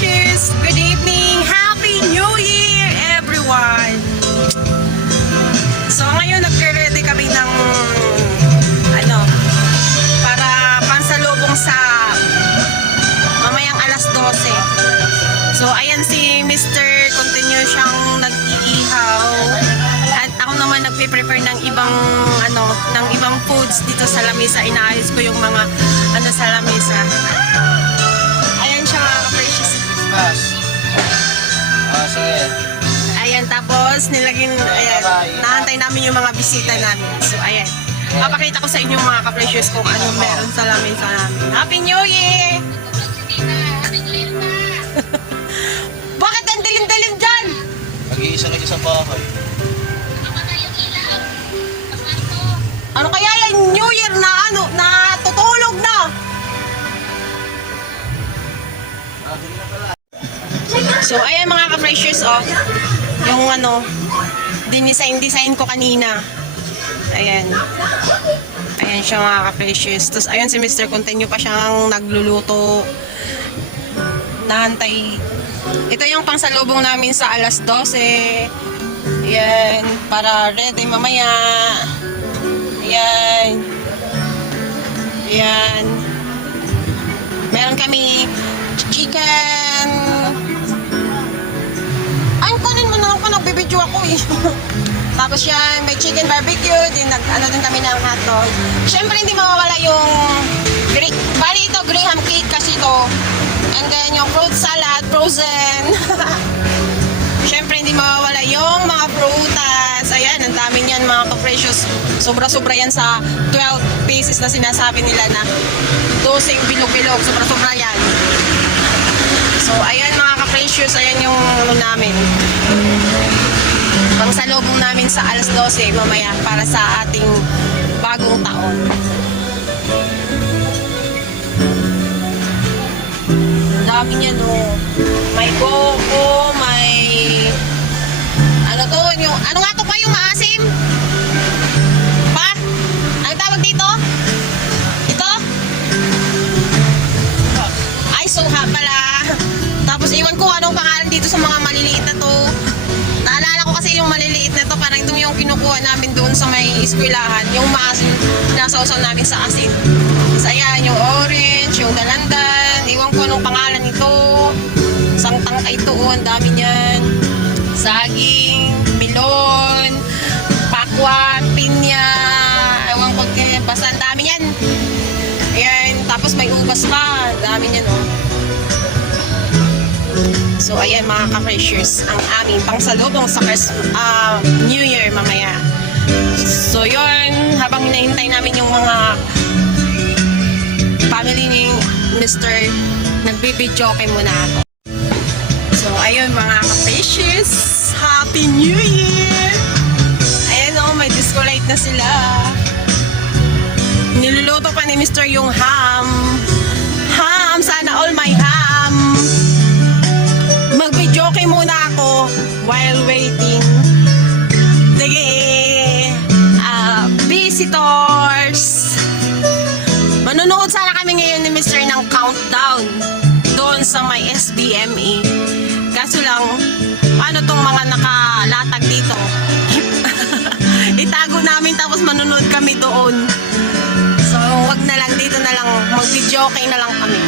ka-precious! Good evening! Happy New Year, everyone! So ngayon nagre-ready kami ng para pansalubong sa mamayang alas 12. So ayan si Mr. Continue siyang nag-iihaw at ako naman nagpe-prepare ng ibang ng ibang foods dito sa lamesa. Inaayos ko yung mga sa lamesa. Ayan siya mga ka-precious. Sige. Ayan, tapos nilagyan, ayan, nahantay namin yung mga bisita namin. So, ayan. Papakita ko sa inyo mga ka-precious kung ano meron sa lamesa namin. Happy New Year! Bakit ang dilim-dilim dyan? Nag-iisa lang isang bahay. Ano kaya yung New Year na na tutulog na? So, ayan mga ka-precious, yung dinisign ko kanina. Ayan. Ayan siya mga ka-precious. Tapos, ayan si Mr. Continue pa siyang nagluluto. Nahantay. Ito yung pangsalubong namin sa alas 12. Ayan. Para ready mamaya. Ayan. Ayan. Meron kami chicken. Ay, kunin mo na lang pa. Nagbibidyo ako eh. Tapos yan, may chicken barbecue. Din din kami ng hotdog. Siyempre, hindi mawawala yung bali ito, graham cake kasi ito. And then, yung fruit salad, frozen. Siyempre, hindi mawawala yung mga prutas. Ayan, ang dami niyan mga ka-precious. Sobra-sobra yan sa 12 pieces na sinasabi nila na dosing bilog-bilog. Sobra-sobra yan. So, ayan mga ka-precious. Ayan yung namin. Pangsalubong namin sa alas 12 mamaya para sa ating bagong taon. Dami niya may coco, may ano nga to pa yung maasim? Pa? Ano tawag dito? Ito? Ay, suha pala. Tapos iwan ko anong pangalan dito sa mga maliliit na to. Naalala ko kasi yung maliliit na to, parang itong yung kinukuha namin doon sa may eskwelahan, yung maasim, nasausaw namin sa asin. Tapos ayan, yung orange, yung dalandan, iwan ko anong pangalan nito. Sangtang ito, ang dami niyan. Saging, milon, pakwan, pinya, ewan ko, basta ang dami niyan. Ayan, tapos may ubas pa, ang dami niyan So, ayan mga ka-precious, ang aming pangsalubong sa New Year mamaya. So, yun, habang hinahintay namin yung mga family ni Mr. Nagbibidyoke muna ako. So, ayun mga ka-precious, Happy New Year! Ayan may disco light na sila. Niluluto pa ni Mr. yung ham. Ham, sana all my ham. Mag-videoke muna ako while waiting. Sige, visitors. Manunood sana kami ngayon ni Mr. ng countdown doon sa may SBME. Kaso lang, paano tong mga nakalatag dito? Itago namin tapos manunood kami doon. So, wag na lang, dito na lang. Mag-videoke na lang kami.